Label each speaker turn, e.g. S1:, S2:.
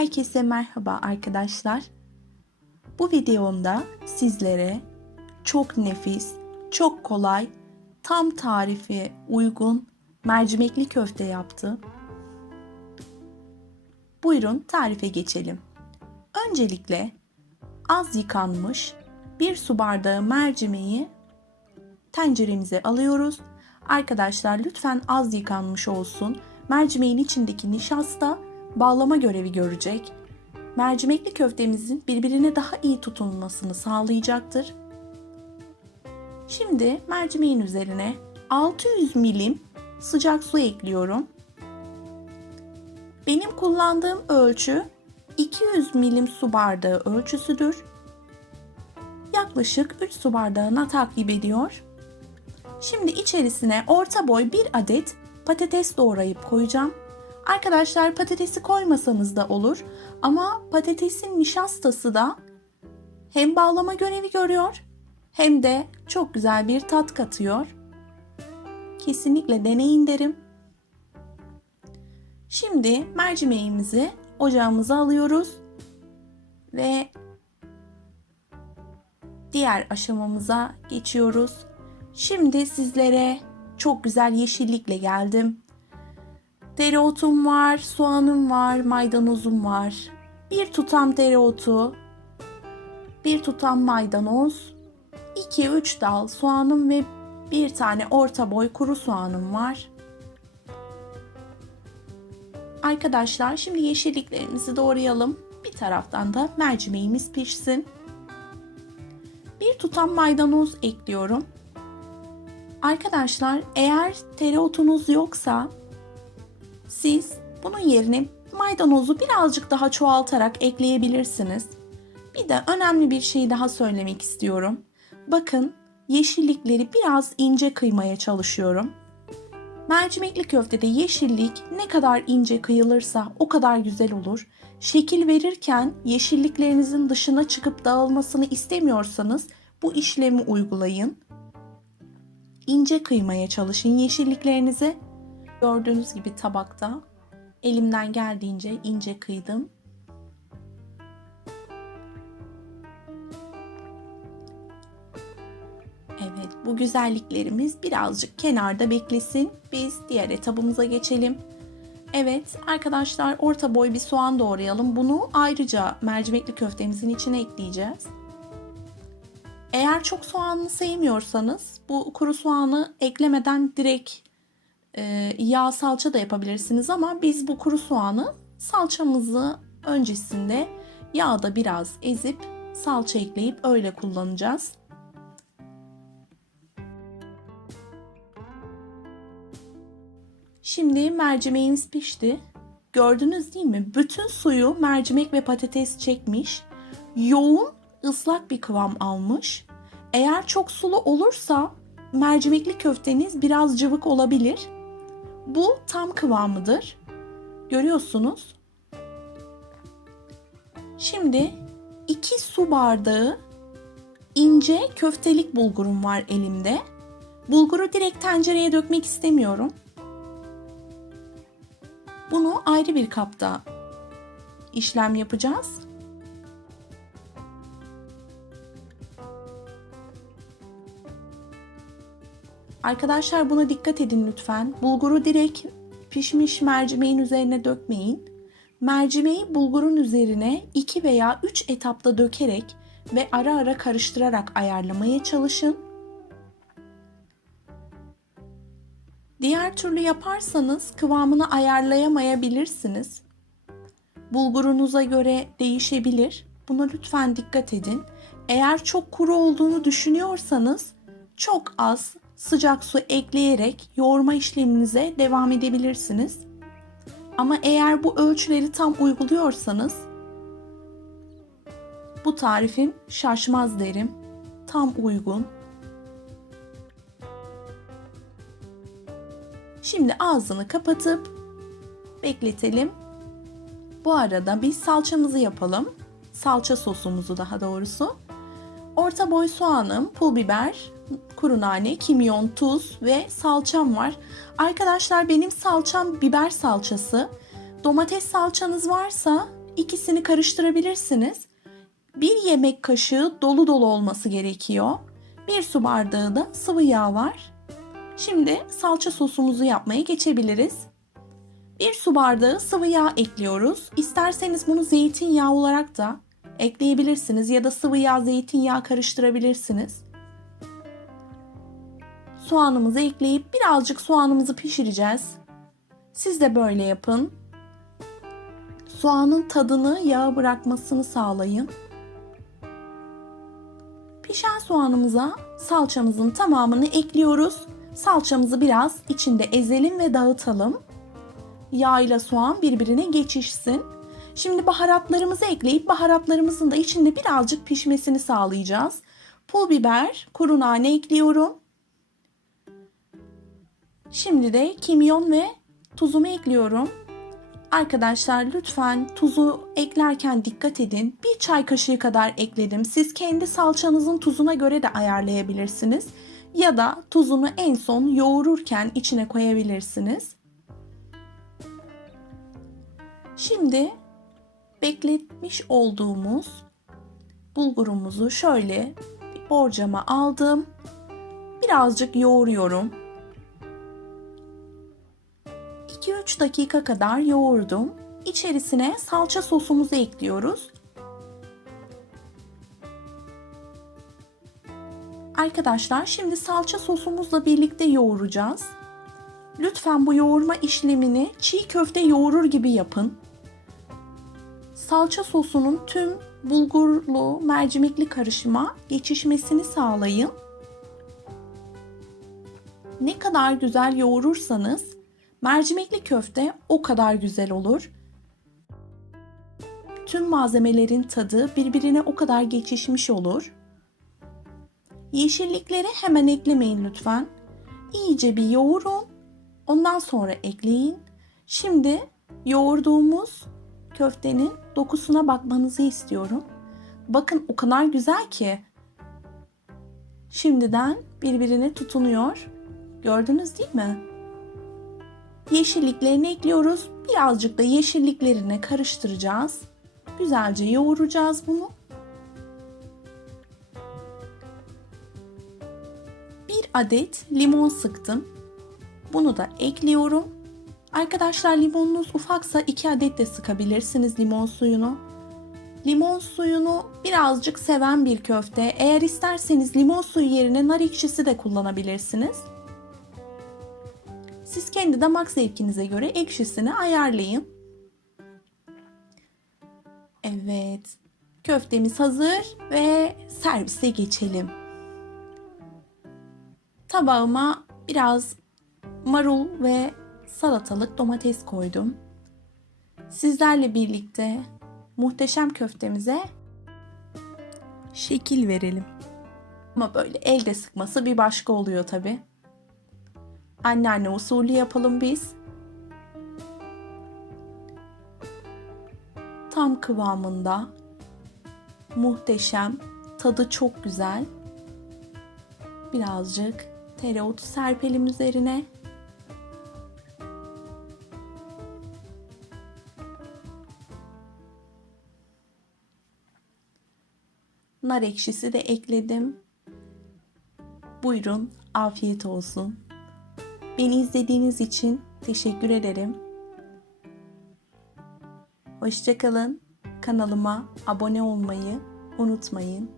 S1: Herkese merhaba arkadaşlar. Bu videomda sizlere çok nefis, çok kolay, tam tarife uygun mercimekli köfte yaptım. Buyurun tarife geçelim. Öncelikle az yıkanmış bir su bardağı mercimeği tenceremize alıyoruz. Arkadaşlar lütfen az yıkanmış olsun. Mercimeğin içindeki nişasta bağlama görevi görecek. Mercimekli köftemizin birbirine daha iyi tutunmasını sağlayacaktır. Şimdi mercimeğin üzerine 600 milim sıcak su ekliyorum. Benim kullandığım ölçü 200 milim su bardağı ölçüsüdür. Yaklaşık 3 su bardağına takip ediyor. Şimdi içerisine orta boy bir adet patates doğrayıp koyacağım. Arkadaşlar patatesi koymasanız da olur ama patatesin nişastası da hem bağlama görevi görüyor hem de çok güzel bir tat katıyor. Kesinlikle deneyin derim. Şimdi mercimeğimizi ocağımıza alıyoruz ve diğer aşamamıza geçiyoruz. Şimdi sizlere çok güzel yeşillikle geldim. Dereotum var, soğanım var, maydanozum var. Bir tutam dereotu, bir tutam maydanoz, 2-3 dal soğanım ve bir tane orta boy kuru soğanım var. Arkadaşlar şimdi yeşilliklerimizi doğrayalım. Bir taraftan da mercimeğimiz pişsin. Bir tutam maydanoz ekliyorum. Arkadaşlar eğer tereotunuz yoksa siz bunun yerine maydanozu birazcık daha çoğaltarak ekleyebilirsiniz. Bir de önemli bir şey daha söylemek istiyorum. Bakın yeşillikleri biraz ince kıymaya çalışıyorum. Mercimekli köftede yeşillik ne kadar ince kıyılırsa o kadar güzel olur. Şekil verirken yeşilliklerinizin dışına çıkıp dağılmasını istemiyorsanız bu işlemi uygulayın. İnce kıymaya çalışın yeşilliklerinizi. Gördüğünüz gibi tabakta elimden geldiğince ince kıydım. Evet, bu güzelliklerimiz birazcık kenarda beklesin. Biz diğer etabımıza geçelim. Evet, arkadaşlar orta boy bir soğan doğrayalım. Bunu ayrıca mercimekli köftemizin içine ekleyeceğiz. Eğer çok soğanlı sevmiyorsanız bu kuru soğanı eklemeden direkt e, yağ salça da yapabilirsiniz ama biz bu kuru soğanı salçamızı öncesinde yağda biraz ezip salça ekleyip öyle kullanacağız. Şimdi mercimeğimiz pişti. Gördünüz değil mi? Bütün suyu mercimek ve patates çekmiş. Yoğun, ıslak bir kıvam almış. Eğer çok sulu olursa mercimekli köfteniz biraz cıvık olabilir. Bu tam kıvamıdır. Görüyorsunuz. Şimdi 2 su bardağı ince köftelik bulgurum var elimde. Bulguru direkt tencereye dökmek istemiyorum. Bunu ayrı bir kapta işlem yapacağız. Arkadaşlar buna dikkat edin lütfen. Bulguru direkt pişmiş mercimeğin üzerine dökmeyin. Mercimeği bulgurun üzerine 2 veya 3 etapta dökerek ve ara ara karıştırarak ayarlamaya çalışın. Diğer türlü yaparsanız kıvamını ayarlayamayabilirsiniz. Bulgurunuza göre değişebilir. Buna lütfen dikkat edin. Eğer çok kuru olduğunu düşünüyorsanız çok az sıcak su ekleyerek yoğurma işleminize devam edebilirsiniz. Ama eğer bu ölçüleri tam uyguluyorsanız bu tarifim şaşmaz derim. Tam uygun. Şimdi ağzını kapatıp bekletelim. Bu arada biz salçamızı yapalım. Salça sosumuzu daha doğrusu. Orta boy soğanım, pul biber, kuru nane, kimyon, tuz ve salçam var. Arkadaşlar benim salçam biber salçası. Domates salçanız varsa ikisini karıştırabilirsiniz. Bir yemek kaşığı dolu dolu olması gerekiyor. Bir su bardağı da sıvı yağ var. Şimdi salça sosumuzu yapmaya geçebiliriz. Bir su bardağı sıvı yağ ekliyoruz. İsterseniz bunu zeytinyağı olarak da ekleyebilirsiniz ya da sıvı yağ zeytinyağı karıştırabilirsiniz. Soğanımızı ekleyip birazcık soğanımızı pişireceğiz. Siz de böyle yapın. Soğanın tadını yağa bırakmasını sağlayın. Pişen soğanımıza salçamızın tamamını ekliyoruz. Salçamızı biraz içinde ezelim ve dağıtalım. Yağ ile soğan birbirine geçişsin. Şimdi baharatlarımızı ekleyip baharatlarımızın da içinde birazcık pişmesini sağlayacağız. Pul biber, kuru nane ekliyorum. Şimdi de kimyon ve tuzumu ekliyorum. Arkadaşlar lütfen tuzu eklerken dikkat edin. Bir çay kaşığı kadar ekledim. Siz kendi salçanızın tuzuna göre de ayarlayabilirsiniz. Ya da tuzunu en son yoğururken içine koyabilirsiniz. Şimdi bekletmiş olduğumuz bulgurumuzu şöyle bir borcama aldım. Birazcık yoğuruyorum. 2-3 dakika kadar yoğurdum. İçerisine salça sosumuzu ekliyoruz. Arkadaşlar şimdi salça sosumuzla birlikte yoğuracağız. Lütfen bu yoğurma işlemini çiğ köfte yoğurur gibi yapın. Salça sosunun tüm bulgurlu mercimekli karışıma geçişmesini sağlayın. Ne kadar güzel yoğurursanız mercimekli köfte o kadar güzel olur. Tüm malzemelerin tadı birbirine o kadar geçişmiş olur. Yeşillikleri hemen eklemeyin lütfen. İyice bir yoğurun. Ondan sonra ekleyin. Şimdi yoğurduğumuz köftenin dokusuna bakmanızı istiyorum. Bakın o kadar güzel ki. Şimdiden birbirine tutunuyor. Gördünüz değil mi? Yeşilliklerini ekliyoruz. Birazcık da yeşilliklerine karıştıracağız. Güzelce yoğuracağız bunu. Bir adet limon sıktım. Bunu da ekliyorum. Arkadaşlar limonunuz ufaksa 2 adet de sıkabilirsiniz limon suyunu. Limon suyunu birazcık seven bir köfte. Eğer isterseniz limon suyu yerine nar ekşisi de kullanabilirsiniz. Siz kendi damak zevkinize göre ekşisini ayarlayın. Evet. Köftemiz hazır ve servise geçelim. Tabağıma biraz marul ve salatalık domates koydum. Sizlerle birlikte muhteşem köftemize şekil verelim. Ama böyle elde sıkması bir başka oluyor tabi. Anneanne usulü yapalım biz. Tam kıvamında. Muhteşem. Tadı çok güzel. Birazcık tereotu serpelim üzerine. Nar ekşisi de ekledim. Buyurun, afiyet olsun. Beni izlediğiniz için teşekkür ederim. Hoşçakalın. Kanalıma abone olmayı unutmayın.